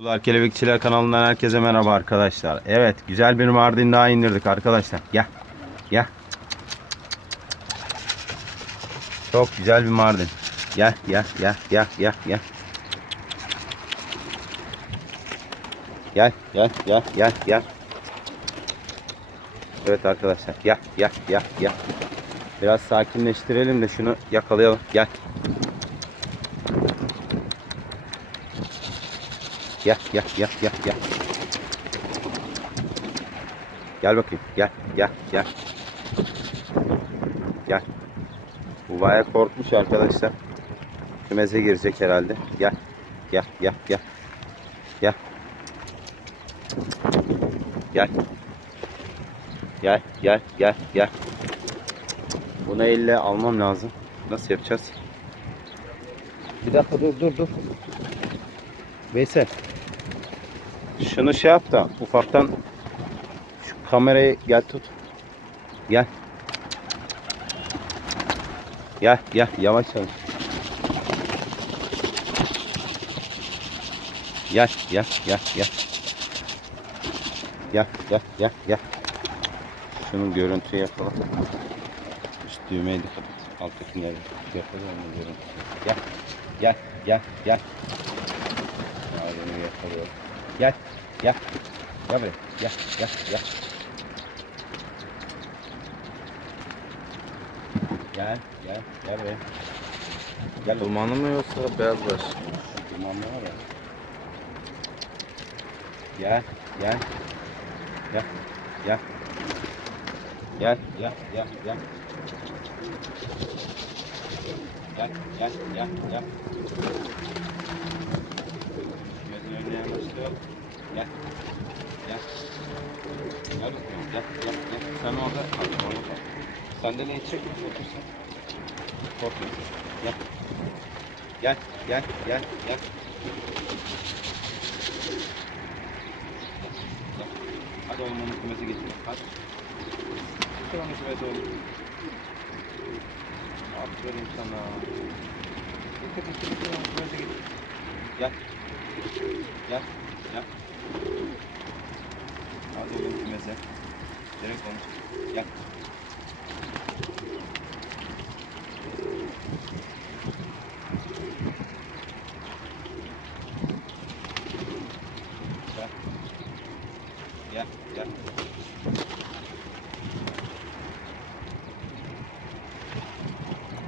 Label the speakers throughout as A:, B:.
A: Sular Kelebekçiler kanalından herkese merhaba arkadaşlar. Evet güzel bir Mardin daha indirdik arkadaşlar. Gel. Gel. Çok güzel bir Mardin. Gel gel gel gel gel gel. Gel gel gel gel gel. Evet arkadaşlar gel gel gel gel. Biraz sakinleştirelim de şunu yakalayalım. Gel. Gel gel gel gel gel. Gel bakayım. Gel gel gel. Gel. Bu bayağı korkmuş arkadaşlar. Kümeze girecek herhalde. Gel. Gel gel gel. Gel. Gel. Gel gel gel gel. Bunu elle almam lazım. Nasıl yapacağız? Bir dakika dur dur dur. Veysel. Şunu şey yap da ufaktan şu kamerayı gel tut. Gel. Gel gel yavaş yavaş. Gel gel gel gel. Gel gel gel gel. Şunun görüntüyü yapalım. Şu düğmeye dikkat et. Alttakileri yapalım onu görüntü. Gel gel gel gel. Ağzını yakalıyor. Gel, gel. Gel buraya. Gel, gel, gel. Gel, gel, gel buraya. Gel.
B: Dumanı mı yoksa beyaz baş?
A: Dumanlı var ya. Gel, gel. Gel, gel. Gel, gel, gel, gel. Gel, gel, gel, gel. Yanaştır. Gel. Gel. Gel bakayım. Gel, gel. Sen orada kal. Orada kal. İçecek mi? Otursun. Korkma. Gel. Gel, gel, gel, gel. Hadi oğlum onu kümese getir. Hadi. Getir onu kümese oğlum. Aferin sana. Getir, getir, getir onu kümese getir. Gel. Gel, gel. Hadi oğlum kümese. Direkt onu. Gel. Gel. Gel, gel.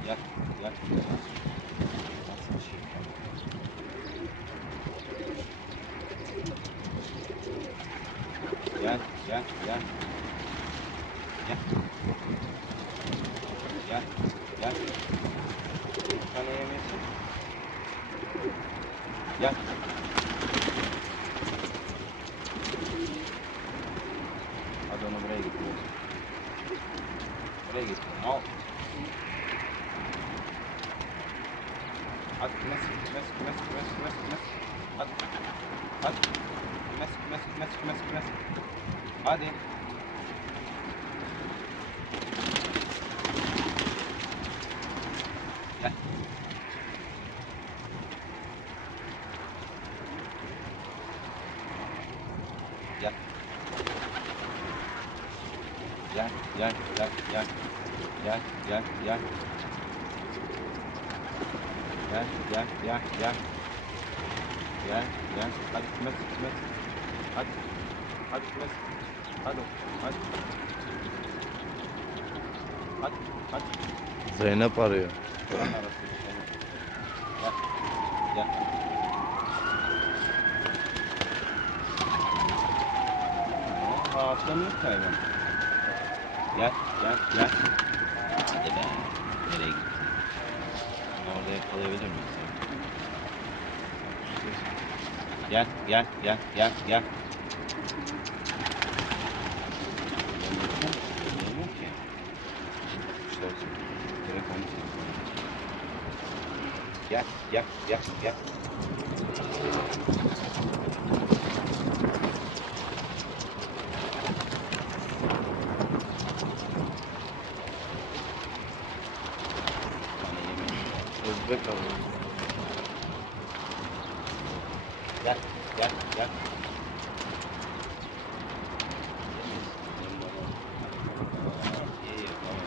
A: Gel, gel. Nasıl bir şey? Gel, gel, gel. Gel. Gel, gel. Bir tane yemiyorsun. Gel. Hadi onu buraya getiriyoruz. Buraya getiriyorum. Al. Hadi kümes, kümes, kümes, kümes, kümes, kümes. Hadi. Hadi. Kümes, kümes, kümes, kümes, kümes. Hadi. Gel. Gel. Gel, gel, gel, gel. Gel, gel, gel. Gel, gel, gel, gel. Gel, gel. Hadi kümes, kümes. Hadi. Hadi kümes. Hadi, hadi. Hadi, hadi.
B: Zeynep arıyor.
A: Gel, gel. Atlamıyor ki hayvan. Gel, gel, gel. Hadi be. Nereye gittin? Orada yakalayabilir miyiz? Gel, gel, gel, gel, gel. Gel, gel, gel. Bana yemin.
B: Özbek arıyor.
A: Gel. gel gel. İyi, tamam.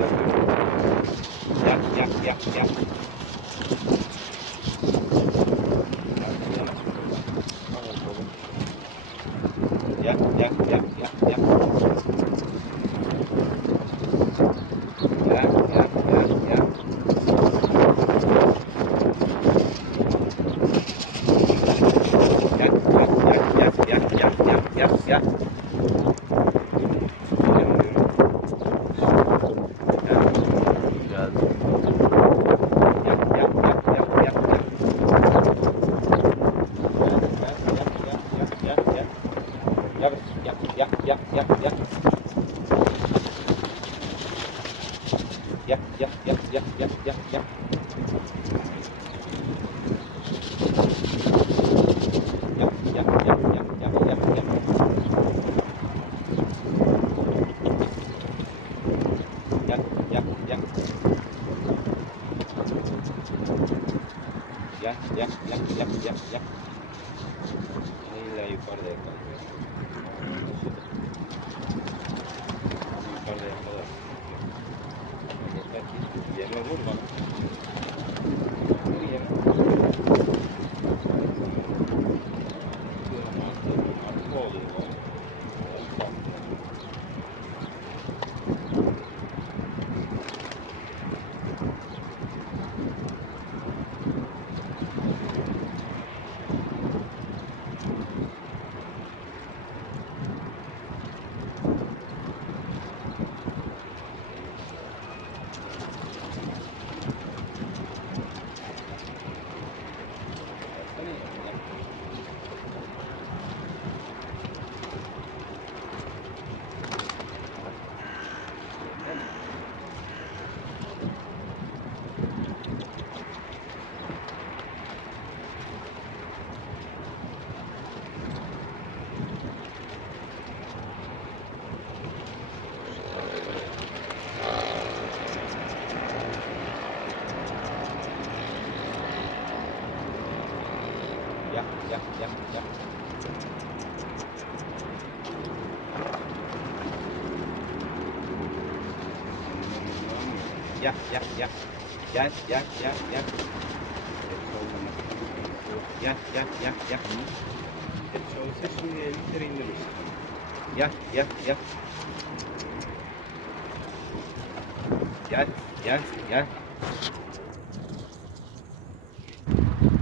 A: gel gel. Yürü, yürü, yürü. Gel gel gel gel. Gel gel gel gel gel. Gel gel gel gel. Gel gel gel gel gel gel gel gel.
B: Geldi.
A: Gel gel gel gel gel gel. Gel gel gel gel gel. Gel gel gel gel gel gel. Gel gel gel gel gel gel gel. Gel gel gel gel gel gel gel. Gel gel gel. Gel gel gel gel gel Gel gel gel. Gel gel gel gel. Gel gel gel gel.
C: Hepsi olsa şimdi elbisleri indiririz.
A: Gel gel gel. Gel gel gel.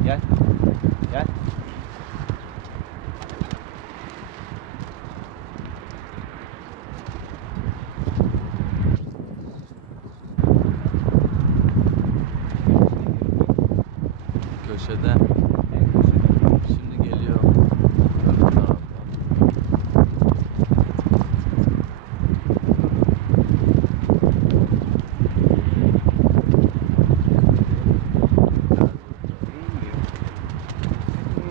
A: Gel. Gel.
B: Köşede.
A: En köşede.
B: Şimdi geliyor. Öbür taraftan.
A: İnmiyor.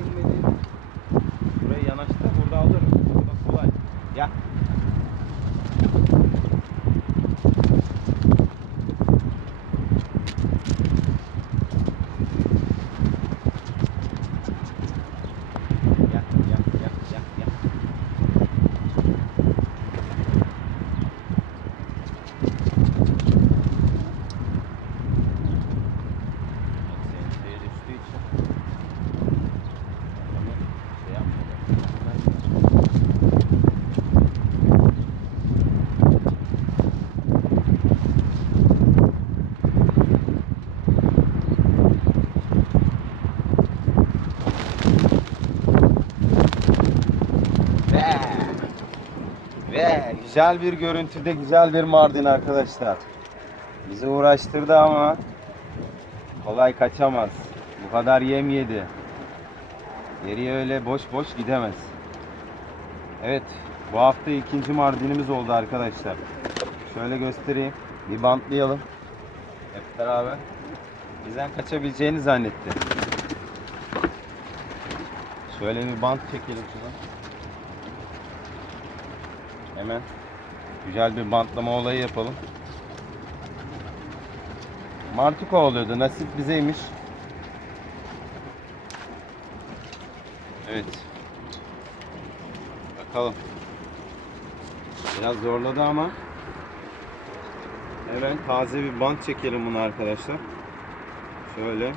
A: İnmedi. Buraya yanaştı. Burada alırım. Burada kolay. Gel. Gel, gel, gel, gel, gel. Senin şeye düştüğü için adamı şey yapmıyorlar. Ve güzel bir görüntüde güzel bir Mardin arkadaşlar. Bizi uğraştırdı ama kolay kaçamaz. Bu kadar yem yedi. Geriye öyle boş boş gidemez. Evet. Bu hafta ikinci mardinimiz oldu arkadaşlar. Şöyle göstereyim. Bir bantlayalım. Hep beraber. Bizden kaçabileceğini zannetti. Şöyle bir bant çekelim şuna. Hemen güzel bir bantlama olayı yapalım. Martı kovalıyordu. Nasip bizeymiş. Evet. Bakalım. Biraz zorladı ama hemen taze bir bant çekelim bunu arkadaşlar. Şöyle.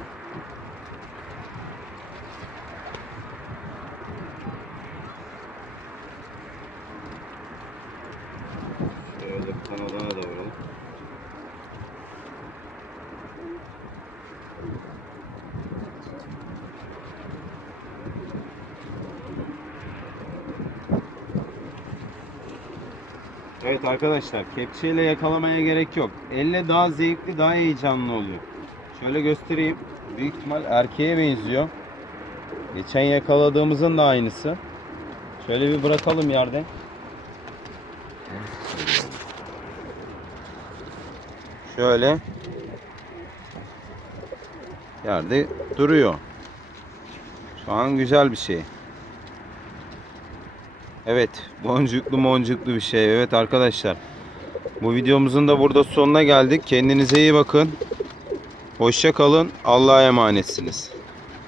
A: Evet arkadaşlar kepçeyle yakalamaya gerek yok. Elle daha zevkli, daha heyecanlı oluyor. Şöyle göstereyim. Büyük ihtimal erkeğe benziyor. Geçen yakaladığımızın da aynısı. Şöyle bir bırakalım yerde. Şöyle yerde duruyor. Şu an güzel bir şey. Evet, boncuklu moncuklu bir şey. Evet arkadaşlar. Bu videomuzun da burada sonuna geldik. Kendinize iyi bakın. Hoşça kalın. Allah'a emanetsiniz.